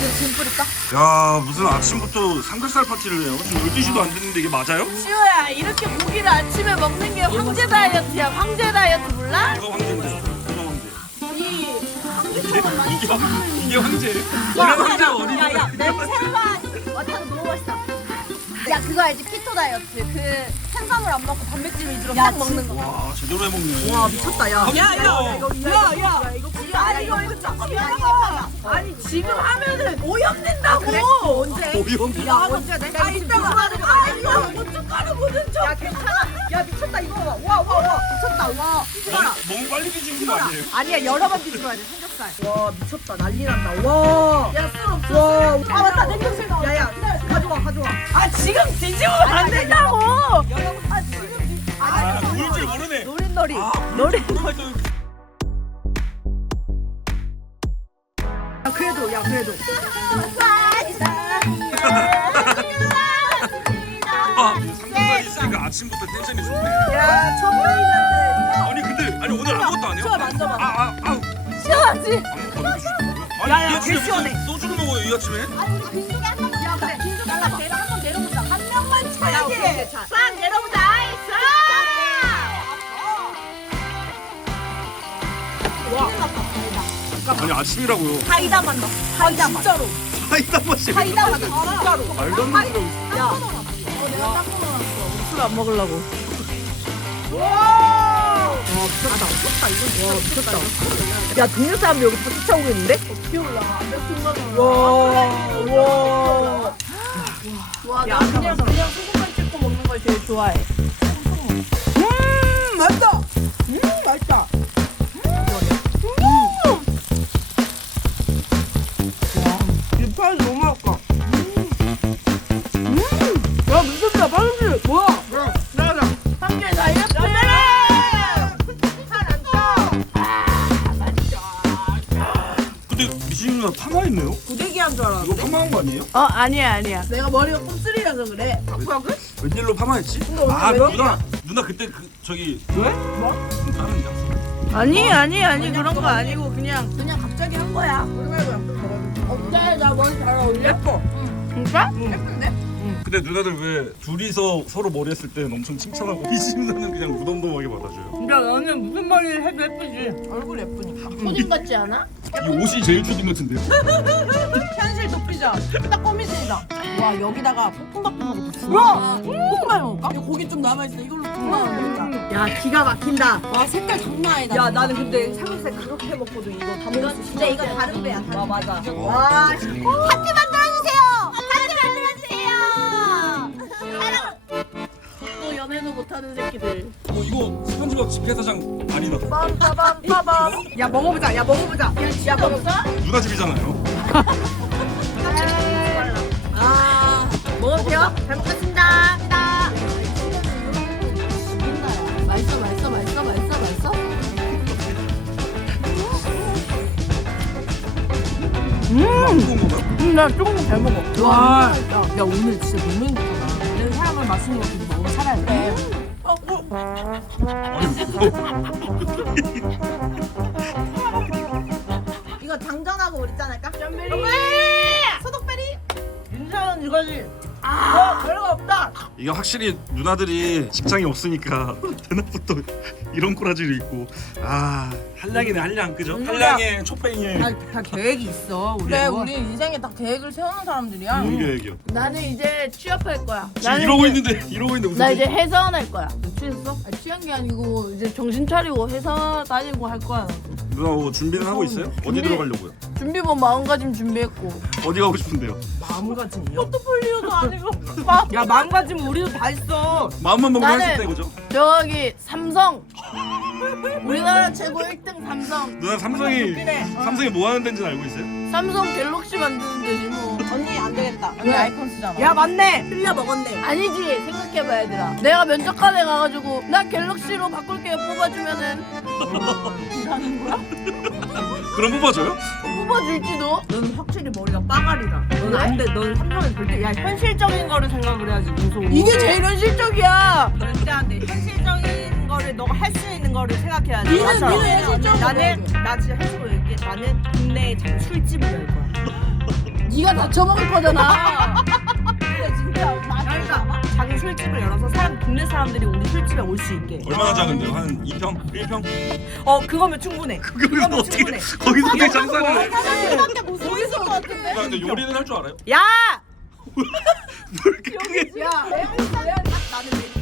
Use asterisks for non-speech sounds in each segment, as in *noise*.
이거 돈 뿌릴까? 야 무슨 아침부터 삼겹살 파티를 해요? 지금 12시도 안 됐는데 이게 맞아요? 시호야 이렇게 고기를 아침에 먹는 게 황제 다이어트야 황제 다이어트 몰라? 이거 황제인데 이거 황제 이 이게 황- 이게 황제 이런 황제 어린이 야야 냄새만 맡아도 너무 맛있다 야 그거 알지? 키토 다이어트 그 탄수화물 안 먹고 단백질 위주로 딱 먹는 거 와 제대로 해먹네 와 미쳤다 야. 야 야 야야. 이거 아니 이거 이거 잠깐만. 아니 지금 하면은 오염된다고. 언제? 오염 야 언제 내가 아 이따가 아 이거 고춧가루 묻은 척. 야 괜찮아. 야 미쳤다 이거 봐. 와 와 와 미쳤다 와. 이거라. 너무 빨리 뒤지는 거 아니에요? 아니야 여러 번 뒤집어야 돼 삼겹살. 와 미쳤다 난리 난다. 와. 야 술 없어. 와. 아 맞다 냉동실 나와. 야 야 가져와 가져와. 아 지금 뒤집으면 안 된다고. 아 지금 아 모를 줄 모르네 노린놀이. 아 노린놀이. 아, 야 그래도 야 그래도. *laughs* 아침부터 텐션이 좋네 야 첫날이는데. 아니 근데 아니 오늘 아무것도 안 해요? 시원 만져봐. 아 아 아, 시원하지? 아무것도 안 해주시고요? 아니 야, 야, 이 아침에 개 시원해. 무슨 소주를 먹어요 이 아침에? 아니 우리 빈속에 한 번만 야 그래 빈속 달라 걔랑 한번 내려보자 한 명만 야, 차야지. 싹 내려보자 아니 아침이라고요 사이다만 넣어 사이다만 진짜로. 사이다 마시 사이다만 넣어 진짜로. 말도 안 되는 야. 내가 딱 먹어놨어 술안 먹으려고. 와 미쳤다. 미쳤다 이거. 와 미쳤다. 야 동네 사람 여기 다 쫓아오겠는데? 비올라 와. 와. 와, 야, 나 그냥. 그냥 소금만 찍고 먹는 걸 제일 좋아해. 음 맛있다. 음 맛있다. 파마한 거 아니에요? 어, 아니야, 아니야. 내가 머리가 꼼슬이라서 그래. 바꾸라고? 웬일로 파마했지? 오늘 아 왜? 누나 누나 그때 그 저기 왜? 뭐? 다른 장소 아니, 아니, 아니, 그런 거 아니고, 그냥. 그냥 갑자기 한 거야. 우리 말고 약간 덜어. 어때? 나머잘 어울려? 예뻐. 진짜? 예쁜데? 근데 누나들 왜 둘이서 서로 머리 했을 땐 엄청 칭찬하고 미신 누나는 그냥 무덤덤하게 받아줘요 야, 너는 무슨 머리를 해도 예쁘지? 얼굴 예쁘니까. 초딩 같지 않아? 이 옷이 제일 초딩 같은데요? *laughs* 현실 도피자. 딱 코미디다. 와 여기다가 볶음밥하고 붙여. 우와! 볶음밥 먹을까? 이거 고기 좀 남아 있어. 이걸로 볶음밥 먹자. 야 기가 막힌다. 와, 색깔 장난 아니다. 야 나는 근데 삼겹살 그렇게 먹고도 이거 다 먹을 수. 진짜 이거 다른 배야. 와 맞아. 와, 와 파티 만들어주세요! 파티 만들어주세요! 또 연애도 못하는 새끼들. 어 이거 스펀지밥 집회사장 아니다 빰빠밤빠밤. 야 먹어보자. 야 먹어보자. 야 먹어보자. 누나 집이잖아요 *laughs* 먹어볼게요. 잘 먹겠습니다. 맛있어, 맛있어, 맛있어, 맛있어, 맛있어. 음. 나 조금 잘 먹어. 와. 야, 야 오늘 진짜 너무 행복하다. 내가 사람을 맛있는 거 계속 먹으면 살아야 돼. 이거 장전하고 우리 짠할까? 짠베리. 소독베리. 인사는 이거지. 아, 별거 없다. 이게 확실히 누나들이 직장이 없으니까 *laughs* 대낮부터 이런 꼬라지를 입고 아 한량이네 한량 그죠? 한량에 촛뱅이에 다, 다 계획이 있어. 우리. 그래 우리 인생에 다 계획을 세우는 사람들이야 공교육이요 나는 이제 취업할 거야. 지금 이러고 있는데 *laughs* 이러고 있는데 나 무슨 이제 회사원 할 거야. 취했어? 아, 취한 게 아니고 이제 정신 차리고 회사 다니고 할 거야. 누나 뭐 준비는 하고 있어요? 어디 준비. 들어가려고요? 준비 뭐 마음가짐 준비했고. 어디 가고 싶은데요? 마음가짐이요? 포트폴리오도 아니고. *laughs* 야 마음가짐 우리도 다 있어. 마음만 먹으면 할수 나는- 있다 이거죠? 저기 삼성. 우리나라 최고 1등 삼성. 누나 삼성이 웃기네. 삼성이 뭐 하는 데인지는 알고 있어요? 삼성 갤럭시 만드는 데지 뭐. 언니 안 되겠다 언니 왜? 아이폰 쓰잖아 야 맞네. 흘려 먹었네. 아니지 생각해봐 얘들아. 내가 면접관에 가가지고 나 갤럭시로 바꿀게요 뽑아주면은 그럼 뽑아줘요? 뽑아줄지도. 너는 확실히 머리가 빠가리다. 너는 안 돼. 너는 삼성에 절대. 야 현실적인 거를 생각을 해야지 무서워. 이게 제일 현실적이야. 절대 안 돼. 현실적인 거를 너가 할 수 있는 거를 생각해야지. 니는- 맞아. 니는 현실적으로 나는 나 진짜 현실적으로 얘기해. 나는 국내에 장 술집을 열 거야. 네가 다 처먹을 거잖아. *laughs* 근데 진짜 그러니까 자기 술집을 열어서 사람 국내 사람들이 우리 술집에 올 수 있게. 얼마나 작은데요? 한 2평? 1평? 어 그거면 충분해. 거기서 어떻게 충분해. 거기서 어떻게 장사를 해? 밖에 못 보이실 것 같은데. 야 근데 요리는 할 줄 알아요? 야! *laughs* 뭘 이렇게 크게 야, 나는 두 개만 주신다.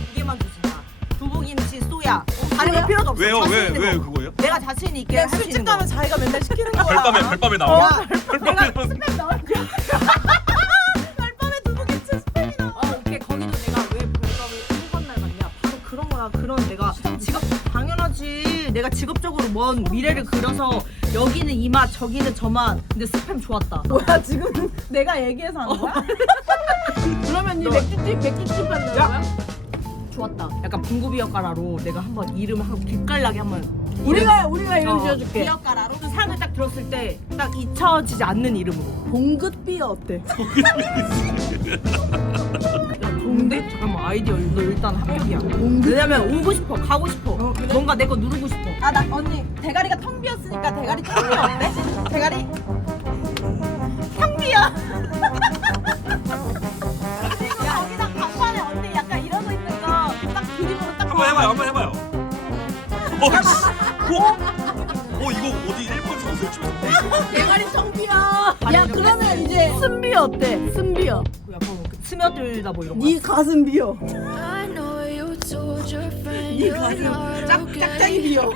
두부김치 소야. 다른 거 필요도 없어. 왜요? 자신 왜 있는 왜 거. 그거예요? 내가 자신 있게 할수 있는 거. 자기가 맨날 시키는 거야. 별밤에 별밤에 나와. 내가 스팸 넣을 *laughs* 별밤에 두부김치 스팸이 나와. 어, 오케이. 거기도 내가 왜 별밤을 일본 날 갔냐? 바로 그런 거야. 그런 내가 직업 당연하지. 내가 직업적으로 먼 미래를 그려서 여기는 이마, 저기는 저만. 근데 스팸 좋았다. 뭐야 지금 내가 얘기해서 하는 거야? *laughs* 그러면 이 맥주집 맥주집 받는 거야? 좋았다. 약간 분구비어가라로 내가 한번 이름 하고 깃깔나게 한번 우리가 우리가 이름 어, 지어줄게. 비어가라로 사람들 딱 들었을 때 딱 잊혀지지 않는 이름으로. 봉긋비어 어때? 야, 좋은데? 잠깐만 아이디어 너 일단 합격이야. 왜냐면 오고 싶어, 가고 싶어. 뭔가 내 거 누르고 싶어. 아 나 언니 대가리가 텅 비었으니까 대가리 텅 비어 어때? 대가리 *laughs* 텅 비어. 한번 해봐요. 한번 해봐요. 어이씨. 어? 어 이거 어디 일본 선수 집에서 *laughs* 대가리 텅 비어. 야 그러면 이제 쓴비어 어때? 쓴비어. 약간 뭐 스며들다 뭐 이런 거. 네 가슴 비어. I know you told your friend 네 you're 가슴 not 짝 okay. 짝짝이 비어.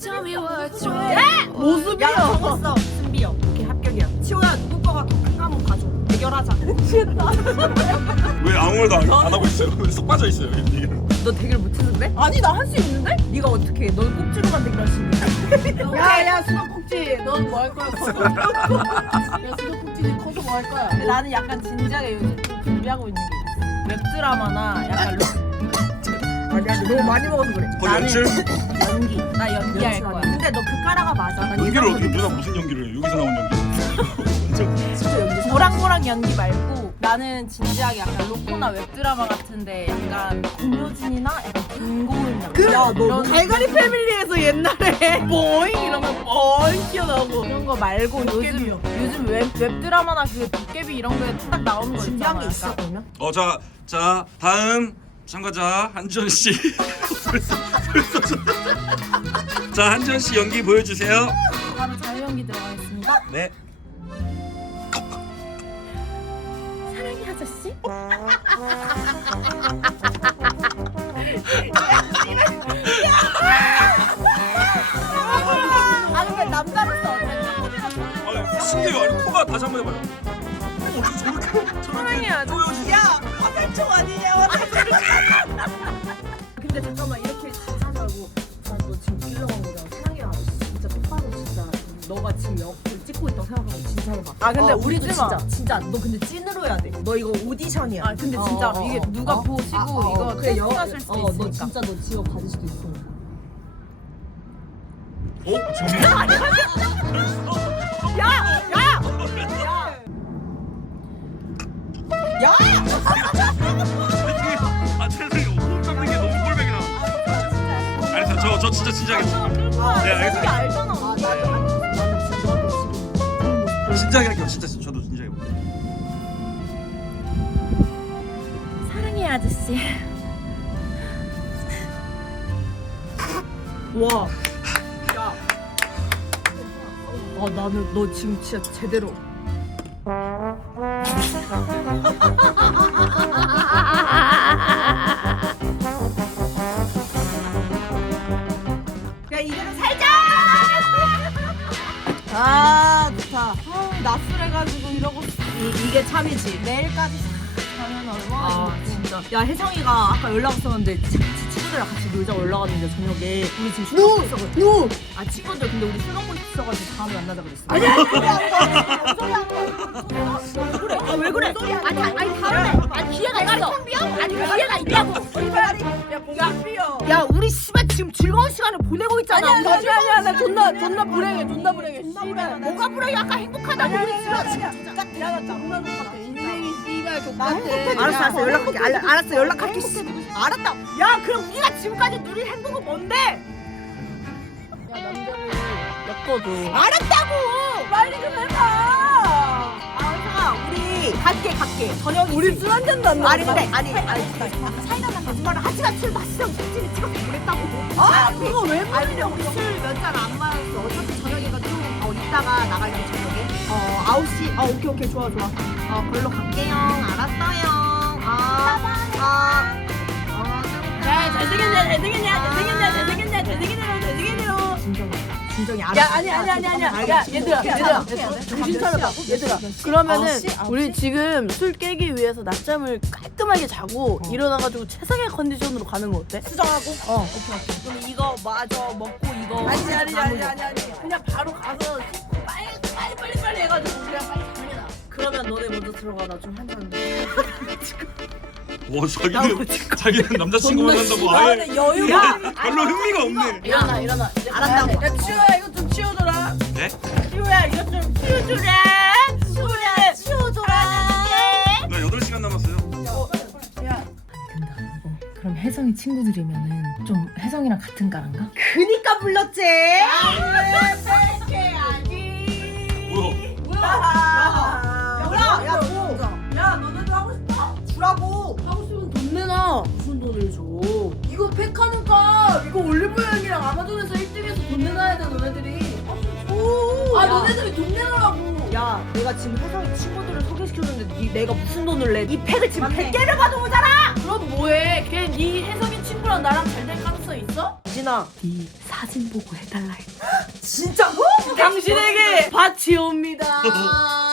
Tell me what's wrong. 모습 야 비어. 적었어. 오케이 합격이야. 치호야 누구 거가 더 큰가 한번 봐줘. 대결하자. 왜 아무 말도 안, 안 하고 있어요? *laughs* 왜쏙 빠져 있어요? 너 대결 못했는데? 아니 나 할 수 있는데? 네가 어떻게? 해? 넌 꼭지로만 대결할 수 있는. 야야 수도꼭지. 넌 뭐 할 거야 커서? 야 수도꼭지 커서 뭐 할 거야? 근데 나는 약간 진지하게 요즘 좀 준비하고 있는 게 있어. 웹드라마나 약간 로, 아니 아니 너무 많이 먹어서 그래. 거 연출? 연기. 나 연기할 거야. 아니야. 근데 너그 까라가 맞아. 난 연기를 어떻게 거 누나 무슨 연기를 해요? 여기서 나온 연기? *laughs* 진짜 연기. 모락모락 연기 말고 나는 진지하게 약간 로코나 웹드라마 같은데 약간 공효진이나 약간 김고은 양. 야, 너 이런 갈갈이 패밀리에서 옛날에 뽀잉 이러면 뽀잉 튀어나오고 이런 거 말고 요즘 요즘 웹, 웹드라마나 그 도깨비 이런 거에 딱 나오는 거 준비한 있잖아. 게 있어 약간. 그러면? 어, 자, 자, 다음 참가자 한지원 씨. *laughs* 벌써, 벌써. 저- 자, 한지원 씨 연기 보여주세요. 바로 자유 연기 들어가겠습니다. 네. 아저씨. 아 근데 남자로서 어때? 아, 신기해요. 아니 코가 다시 한 번 해봐요. 어, 저렇게 저렇게 보여주세요. 화살촉 아니냐 화살촉 근데 잠깐만 이렇게 진짜 잘고 난너 지금 거 너가 지금 옆을 찍고 있다고 생각하고 진짜 해봐 아, 근데 우리 웃지 진짜 마. 진짜 너 근데 찐으로 해야 돼 너 이거 오디션이야 아 근데 진짜 어, 어, 이게 어. 누가 어? 보시고 아, 어, 이거 그래, 여- 캐스팅하실 수도 어, 너 있으니까. 진짜 너 직업 받을 수도 있어 어? 정말? 아, 죄송해요. 호흡 잡는 게 너무 꼴백이라. 알겠어. 저, 저 진짜 진지하게. 네, 알겠어요. 알잖아. 진지하게 할게요. 진짜 저도 진지하게. 볼게요. 사랑해 아저씨. 와. 야. 어 나는 너 지금 진짜 제대로. 참이지. 내일까지 자면 얼마나 아 진짜. 야 혜성이가 아까 연락 왔었는데 치- 치- 친구들이랑 같이 놀자 올라갔는데 저녁에 우리 지금 술 먹고 있어. 누. 아 친구들 근데 우리 술 먹고 있어가지고 다음에 만나자 그랬어. 아니야. 아왜 그래? 아니 아니 다음에 아니 기회가 있어. 아니 기회가 있다고. 야 우리 씨발 지금 즐거운 시간을 보내고 있잖아. 아니야 아니야 아니야 나 존나 존나 불행해 존나 불행해. 씨발. 뭐가 불행해? 아까 행복하다고 아니야 우리 아니야 지금. 아니야. 똑같아. 인생이 씨발 족같아. 알았어 알았어 연락할게. 알, 알았어 연락할게. 씨. 알았다. 야 그럼 우리가 지금까지 누린 행복은 뭔데? 야 남자를 엮어줘. 알았다고. 빨리 좀 해봐. 아 갈게 갈게. 저녁이지. 우리 술 한 잔도 안 아니. 근데 아니 아니 사이다만 거짓말을 하지마. 술 마시자고 솔직히 찍어서 그랬다고. 아 그거 왜 아니 근데 우리 술몇 잔 안 마셨어 어차피 저녁이가 좀 어, 이따가 나갈게 저녁에. 어 9시. 어 오케이 오케이. 좋아 좋아. 어 걸로 갈게요. 알았어요. 어어. 야 잘생겼냐 잘생겼냐 잘생겼냐 잘생겼냐 잘생겼냐 잘생겼냐 진정해 진정해 알았어 야 아니 아니 아니 아니야 야 얘들아 얘들아. 정신 차려봐. 얘들아 그러면은 우리 지금 술 깨기 위해서 낮잠을 깔끔하게 자고 일어나가지고 최상의 컨디션으로 가는 거 어때? 수정하고? 어 그럼 이거 마저 먹고 이거 아니 아니 아니 아니 아니 그냥 바로 가서 빨리 빨리 빨리 빨리 해가지고 그냥 빨리 나 그러면 너네 먼저 들어가. 나 좀 한잔 *laughs* 와 자기는 자기는 남자친구 만난다고 아예 여유가 별로 흥미가 없네. 일어나 일어나 이제 알았다고. 야 치호야 이거 좀 치워줘라 네? 치호야 이거 좀 치워주래 치호야 치워줘라 나 8시간 남았어요. 그럼 혜성이 친구들이면은 좀 혜성이랑 같은 과란가? 그니까 불렀지 뭐야? 이거 팩하는 값 이거 올리브영이랑 아마존에서 1등해서 돈 내놔야 돼 너네들이. 아 너네들이 돈 내놓으라고. 야 내가 지금 혜성이 친구들을 소개시켜줬는데 니, 내가 무슨 돈을 내? 이 팩을 지금 100개를 가져오잖아! 그럼 뭐해? 걔네 혜성이 친구랑 나랑 잘 될 가능성 있어? 진아. 네 사진 보고 해달라 했 *gasps* 진짜로? 당신에게 밭이 옵니다 *laughs*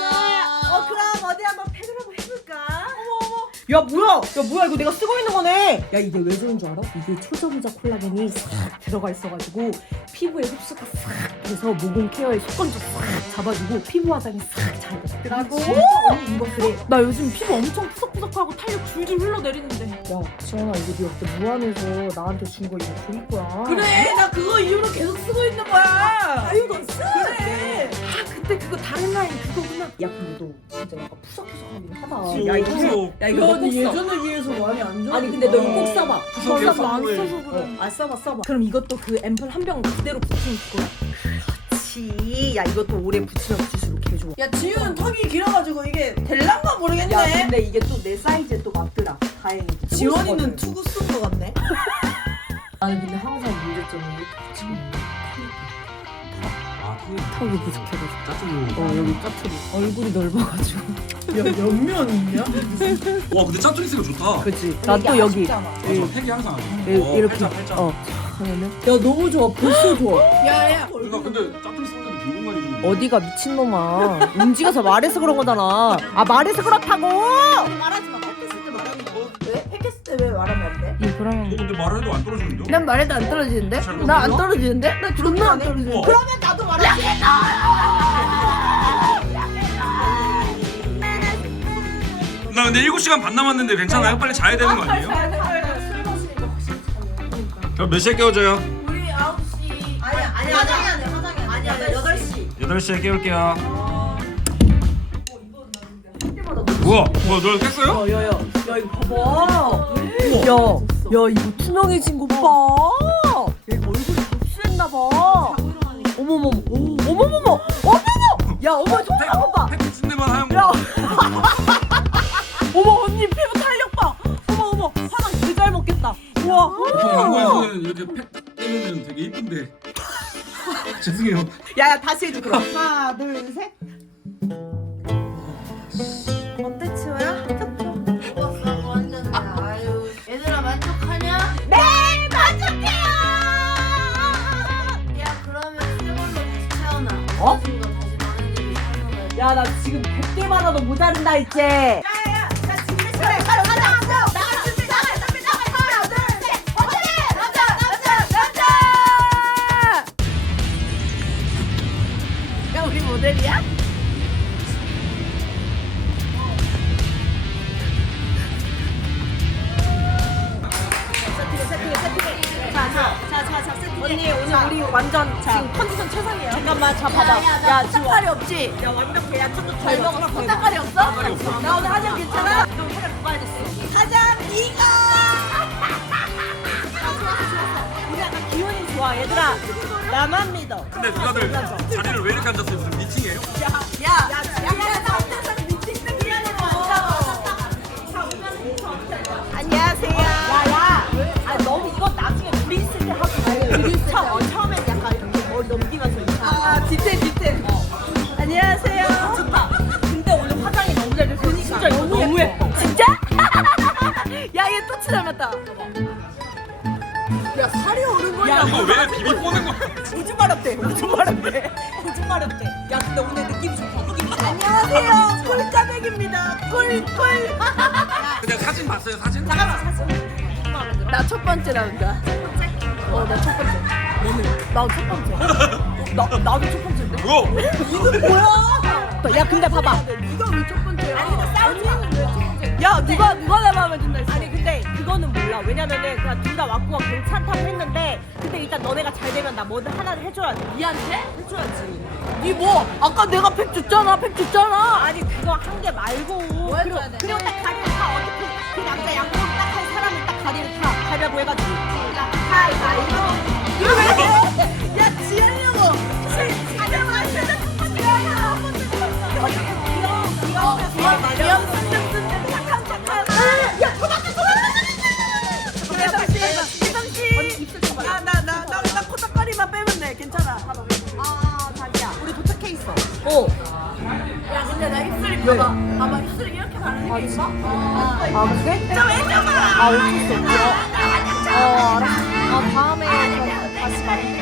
야 뭐야? 야 뭐야? 이거 내가 쓰고 있는 거네. 야 이게 왜 좋은 줄 알아? 이게 초저부자 콜라겐이 싹 들어가 있어가지고 피부에 흡수가 싹 돼서 모공 케어에 속건조 싹 잡아주고 피부 화장이 싹잘 돼. 그리고 언니 이거 그래. 나 요즘 피부 엄청 푸석푸석하고 탄력 줄줄 흘러내리는데. 야 지원아 이거 네 그때 무한에서 나한테 준 거 이거 좋을 거야. 그래 나 그거 이후로 계속 쓰고 있는 거야. 아유 넌 쓰! 그래 아 그때 그거 다른 라인 그거구나. 야 근데 너 진짜 약간 푸석푸석하긴 하다. 오, 야 이거. 야 이거 너 꼭 써. 예전에 비해서 많이 안 좋아 아니 근데 너 이거 꼭 써봐. 푸석이야, 써봐. 안 써서 그래 어, 아 써봐 써봐. 그럼 이것도 그 앰플 한 병 그대로 붙이면 좋거든 그렇지. 야 이것도 오래 붙이면 붙일수록 개 좋아. 야 지우는 턱이 길어가지고 이게 될란가 야 모르겠네. 근데 이게 또 내 사이즈에 또 맞더라. 다행이지 지원이는 투구 쓴거 같네. *laughs* 나는 근데 항상 문제점이 이렇게 아, 턱이 부족해가지고 짜증나. 어 여기 짜투리. 얼굴이 넓어가지고. 면이냐? *laughs* 와, 근데 짜투리 쓰기 좋다. 그치. 난또 여기. 맞아, 팩이 항상 안 돼. 이- 어, 이렇게. 팔자, 팔자. 어. 하면은? 야 너무 좋아. 벌써 좋아. 야야. 누나 근데 짜투리 쓰는 데도 빈 공간이 좀. 어디가 미친놈아. 움직여서 말해서 그런 거잖아. 아 말해서 그렇다고! 말하지 마 때왜 말하면 안 돼? 이 그러면 너 근데 말을 해도 안 떨어지는데? 난 말해도 안 떨어지는데? 잘 나 안 모르나? 떨어지는데? 나 존나 안 떨어지는데 우와. 그러면 나도 말하지 나 근데 7시간 반 남았는데 괜찮아요? 빨리 자야 되는 거 아니에요? 그럼 몇 시에 깨워줘요? 우리 9시 아니야 아니야 아니야 아니야 나 8시 8시에 깨울게요. 뭐야? 뭐야, 너 깼어요? 야야야 야 이거 봐봐 야 야 이거 투명해진 거 봐 야 이거 얼굴이 복수했나 봐 어머머머 어머머머 어머머 야 어머 정말 봐봐 팩 붙인 데만 하얀 거. 야 *laughs* 어머 언니 피부 탄력 봐 어머 어머 화장 되게 잘 먹겠다 우와 보통 광고에서는 이렇게 팩 떼면 되게 이쁜데. *laughs* 죄송해요. 야 야 다시 해줘 그럼 하나 둘 셋 어? 야 나 지금 100개 받아도 모자른다 언니 오늘 우리 완전 지금 최상이에요 잠깐만 자 봐봐 야 지금 짝깔이 없지? 야 완벽해. 야 첫도 잘 먹었어. 짝깔이 없어? 나 오늘 화장 괜찮아? 너 화장 누가 해줬어. 화장 네가! 우리 약간 기운이 좋아. 얘들아 나만 믿어. 근데 누나들 자리를 왜 이렇게 앉았어요? 무슨 미팅이에요? 야 야 야야 나 똑같이 닮았다. 야 살이 오른 거야. 이거 왜 비비 보는 거야? 오줌 마렵대. 오줌 마렵대. 오줌 마렵대. 야 근데 오늘 느낌이 좋다. 안녕하세요. 꿀짜백입니다. 꿀꿀. 그냥 사진 봤어요 사진? 나첫 번째 나온다. 어, 나 첫 번째. 너는? 나도 첫 번째. 나 나도 첫 번째인데. 뭐야? 이거 뭐야? 야 근데 봐봐. 네가 왜 첫 번째야? 아니 싸우지 마. 야, 누가 누가 내 마음에 든다 했어? 몰라. 왜냐면은 그냥 둘 다 왔고 괜찮다고 했는데 근데 일단 너네가 잘 되면 나 뭐든 하나를 해줘야 돼. 니한테? 해줘야지. 니 뭐? 아까 내가 팩 줬잖아. 팩 줬잖아. 아니 그거 한개 말고 그리고 해줘야 돼? 그리고 딱 가리를 타 어떻게 그 남자 양복 딱할 사람이 딱 가리를 타 가위바위보 해가지고 가위바위보 봐봐. 봐봐, 입술이 이렇게 가는 게 있어? 아 그래? 좀 해줘봐. 아 어쩔 수 없죠 어 알았어. 어 다음에 그럼 다시 말할게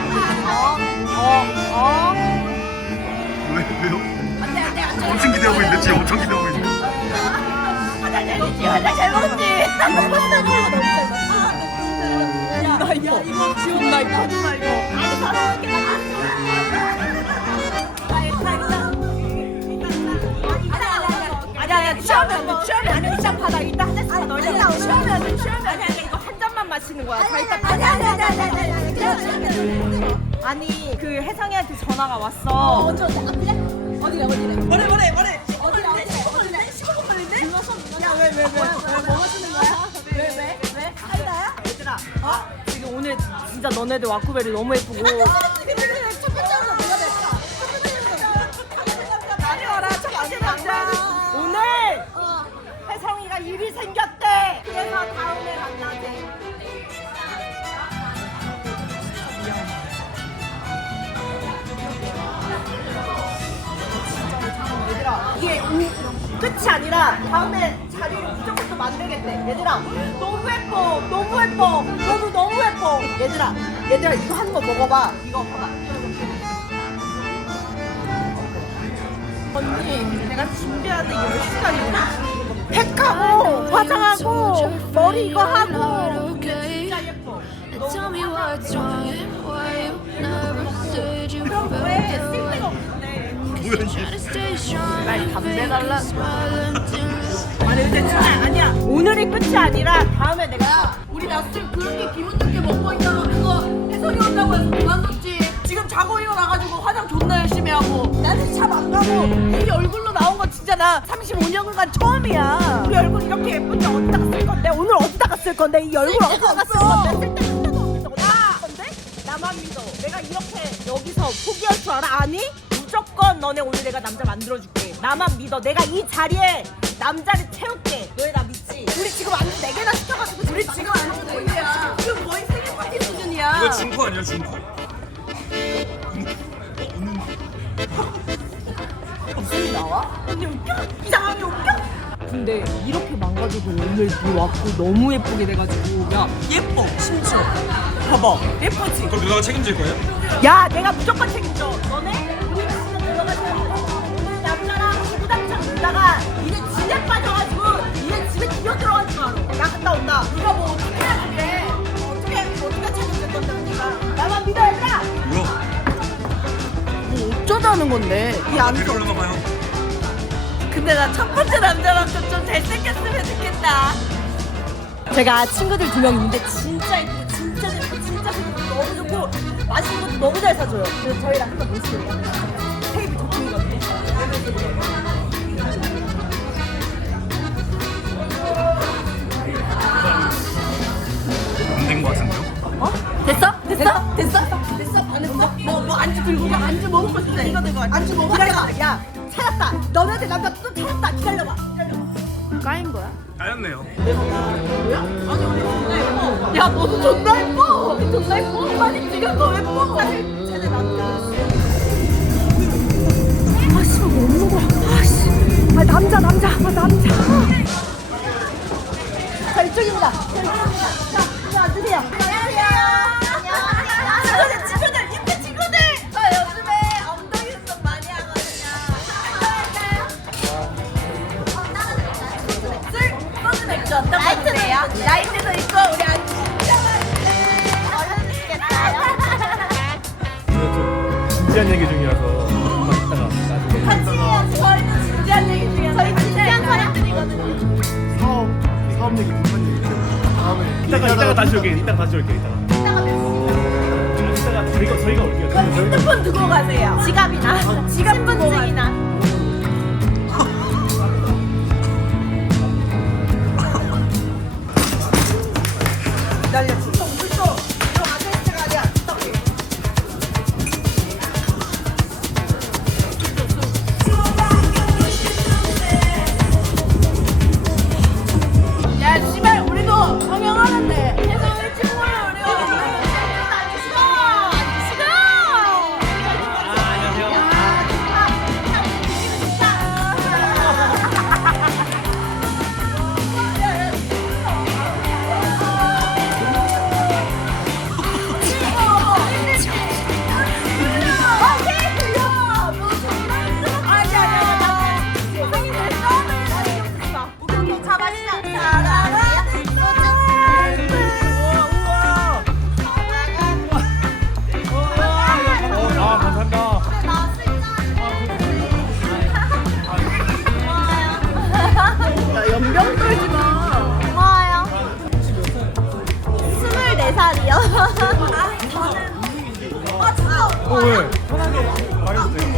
어어어. 왜 왜요? 엄청 기대하고 있는데 지금 엄청 기대하고 있는데. 잘 먹었지? 나 이뻐 이거 지금 나 이뻐 나 이거. 아니야 아니야 취하면 안 돼 취하면 안 돼 일단 받아 일단 한 잔씩 받아 일단 취하면 안 돼 취하면 안 돼 아니 이거 한 잔만 마시는 거야 자 일단 받아 아니 아니 아니 아니 아니 아니 그 혜성이한테 전화가 왔어 어디래? 어디래? 뭐래 뭐래 뭐래 어디래? 어디래? 어디래? 15분 걸린대? 야왜왜왜왜 뭐 하시는 거야 왜 왜 왜 사이다야 얘들아 어 지금 오늘 진짜 너네들 와꾸베리 너무 예쁘고 성이가 일이 생겼대. 그래서 다음에 만나재 이게 우- 끝이 아니라 다음에 자리를 무조건 또 만들겠대. 얘들아 너무 예뻐 너무 예뻐 너도 너무 예뻐. 얘들아 얘들아 이거 한 거 먹어봐. 이거 봐봐. 언니 내가 준비하는데 10시간이네 팩하고 화장하고 머리 이거 하고. 진짜 예뻐 그럼 왜 쓸데가 way. 없는데 Try to stay strong. 날 담배 달라. Smile until 아니 근데 진짜 아니야 오늘이 끝이 아니라 다음에 내가 우리 낮술 그렇게 기분 좋게 먹고 있다가 그거 혜성이 온다고 해서 그만뒀지. 지금 자고 일어나가지고 화장 존나 열심히 하고 나는 샵 안 가고 이 얼굴로 나온 거 진짜 나 35년간 처음이야. 우리 얼굴 이렇게 예쁜데 어디다가 쓸 건데? 오늘 어디다가 쓸 건데? 이 얼굴 어디다가 쓸 건데? 쓸데 하나도 없는데 어디다가 쓸 건데? 나만 믿어. 내가 이렇게 여기서 포기할 줄 알아? 아니? 무조건 너네 오늘 내가 남자 만들어줄게. 나만 믿어. 내가 이 자리에 남자를 채울게. 너네 나 믿지? 우리 지금 안주 네 개나 시켜가지고 우리 지금 안주 네 개야. 지금 거의 생일 파티 수준이야. 이거 중코 아니야 중코? 언니 웃겨? 이상하게 웃겨? 근데 이렇게 망가져도 오늘 네 왔고 너무 예쁘게 돼가지고 야 예뻐 심지어 봐봐 예쁘지? 그럼 누나가 책임질 거예요? 야 내가 무조건 책임져 너네? 우리 집에 들어가서 오늘 남자랑 구구단창 놀다가 니네 집에 빠져가지고 니네 집에 기어 줄 알아 나 갔다 온다 누가 뭐 어떻게 해줄게 어떻게 어떻게 책임질 건데 언니가 나만 믿어 얘들아? 어쩌자는 건데? 이안 이렇게 올라가 봐요. 근데 나 첫 번째 남자랑도 좀 잘생겼으면 좋겠다. 제가 친구들 두 명 있는데 진짜 예쁘고 진짜 예쁘고 진짜 예쁘고 너무 좋고 맛있는 것도 너무 잘 사줘요. 그래서 저희랑 항상 모시고 테이블 저쪽이거든요. 안 된 거 같은데요? 됐어? 됐어? 됐어? 됐어? 들고 야 안주 먹을 거 진짜 이거 들고 갈게. 안주 먹어. 기다려봐. 야 찾았다. 너네한테 남자 또 찾았다. 기다려봐. 기다려봐. 까인 거야? 까였네요. 뭐야? 아니 우리 존나 예뻐. 야 너도 존나 예뻐. 존나 예뻐. 아니 지금 너 예뻐. 아니 쟤네 남자. 아씨 못 뭐 먹어. 아씨. 아 남자 남자. 아 남자. 자 이쪽입니다. 자, 자 앉으세요. 안녕하세요. 안녕하세요. 아, 진지한 얘기 중이라서 좀 이따가 나중에 같이. 저희는 진지한 얘기 중에 저희 진지한 사람들이거든요. 사업 사업 얘기 무슨 얘기 다음에 이따가 이따가 다시 올게요. 이따가 다시 올게요. 이따가. 이따가 몇 이따가 저희가 저희가 올게요. 핸드폰 두고 가세요. 지갑이나 지갑 신분증이나. 어 왜? 편하게 말해도 돼요.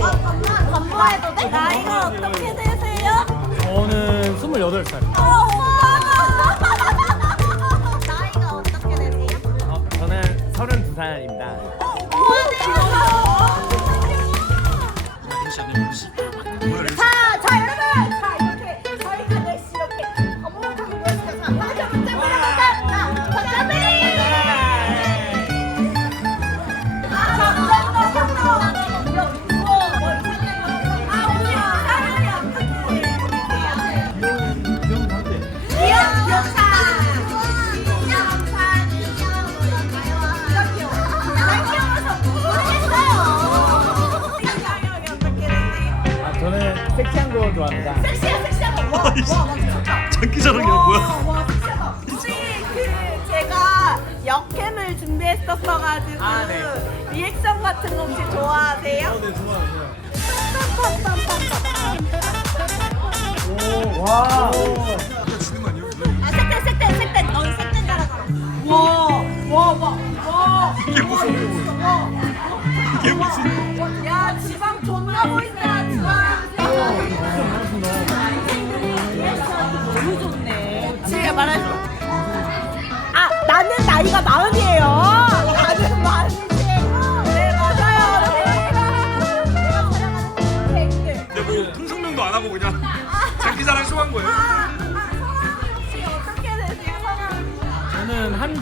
건보해도 돼? 나이가 어떻게 되세요? 저는 28살. 어, 오빠가. *laughs* 나이가 어떻게 되세요? 어, 저는 32살입니다.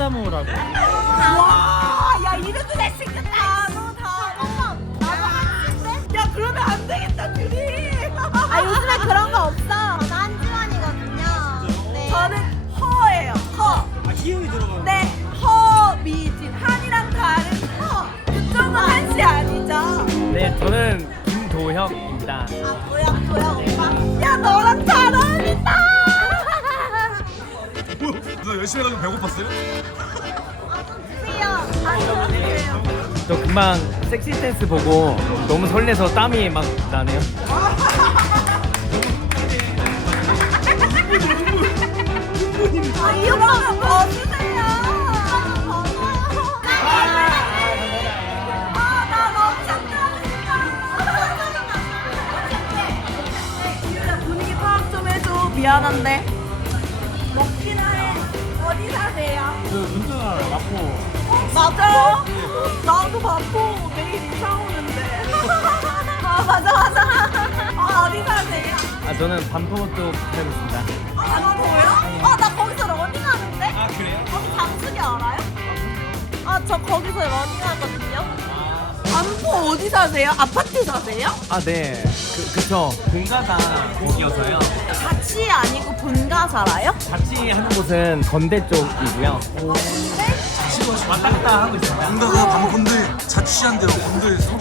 저는 한다무라고. 와 야 이름도 잘생겼다 너다 엄마 나도 한인데 야 그러면 안 되겠다 둘이 *laughs* 아, 요즘에 그런 거 없어. 저는 한지원이거든요. 네. 저는 허예요 허 아 희응이 들어가. 네, 허미진 한이랑 다른 허. 그쪽은 한씨 아니죠? 네 저는 김도혁입니다. 아, 뭐야, 뭐야, 오빠. 야 너랑 잘 어울린 다. 너 열심히 해가지고 배고팠어요? 아. 저 금방 섹시 댄스 보고 너무 설레서 땀이 막 나네요. 아 네. 그 그쵸. 본가가 거기여서요. 같이 아니고 본가 살아요? 같이 하는 곳은 건대 쪽이고요. 왔다 갔다 하고 있습니다. 뭔가가 방건데 자취한대요 건대에서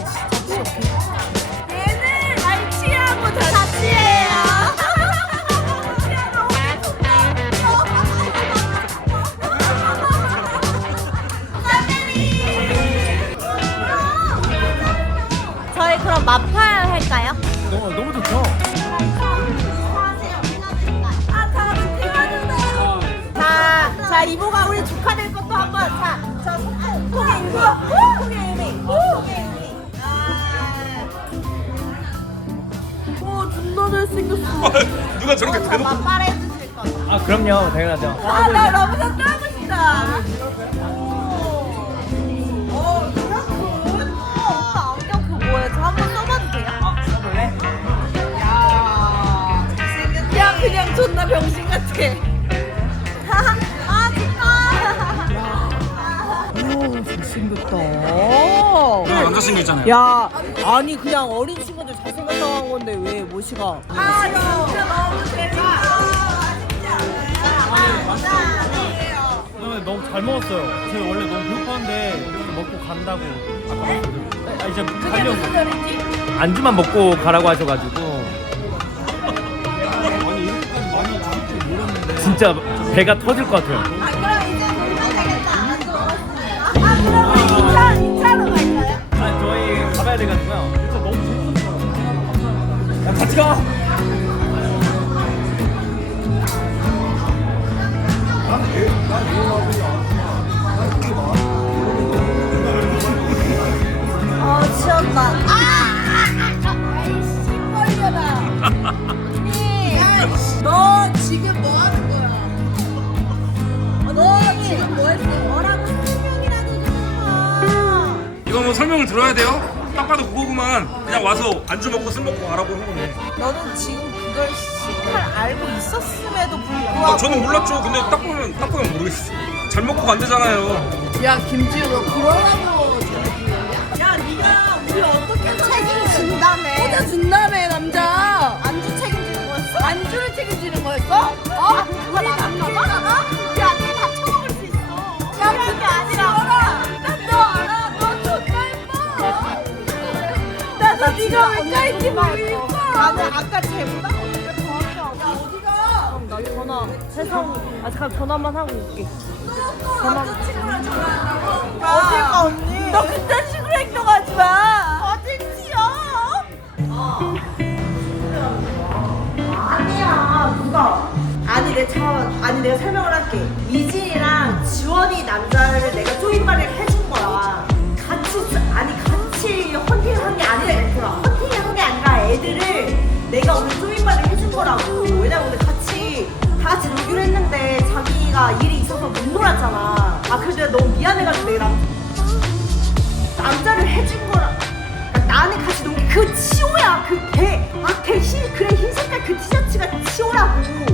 그쵸? 자, 이모가 우리 축하될 것도 한번 자, 자 소개 이모, 소개 이모, 소개 이모. 오 존나 잘생겼어. *laughs* 누가 저렇게 어, 대놓고 맛발해 주실 거다. 아 그럼요 당연하죠. 아나 러브샷 따고 싶다. 존나 병신 같아. 아 좋다 오 잘생겼다. 누나 남자친구 있잖아요. 야 아니 그냥 어린 친구들 잘생겼다고 한 건데 왜 모시가 아 진짜 너무 재밌다. 오늘 너무 잘 먹었어요. 저희 원래 너무 배고팠는데 먹고 간다고. 아까 말씀드렸- 아 이제 가려고. 안주만 먹고 가라고 하셔가지고 진짜 배가 터질 것 같아요. 아 그럼 이제 놀면 되겠다 아 그럼 우리 2차 2차로 갈까요? 아 저희 가봐야 돼가지고요. 진짜 너무 재밌었어요. 야 같이 가. 어 취한다 아 아이씨 빨려라 언니 너 지금 뭐 하는 뭐 설명을 들어야 돼요? 딱 봐도 그거구만 그냥 와서 안주 먹고 술 먹고 가라고 한 거네 너는 지금 그걸 시칼 알고 있었음에도 불구하고 아, 저는 몰랐죠 근데 딱 보면 딱 보면 모르겠어 잘 먹고 간대잖아요 야 김지우 너 그러라고 야 니가 우리 어떻게 책임진다며 혼자 준다며 남자 안주 책임지는 거였어? 안주를 책임지는 거였어? 어? 우리 남자가? 나도 네가 왜 까인지 모르겠어 나는 아까 쟤보다 정확히 알아. 야 어디가? 그럼 나 전화 해서 아 잠깐 전화만 하고 올게. 남자친구랑 전화한다고? 어딜 놀았잖아. 아, 내가 너무 미안해가지고 내가 남, 남자를 해준 거라. 그러니까 나는 같이 논 게 그 치오야 그 개. 아걔흰 그래 흰 색깔 그 티셔츠가 치오라고.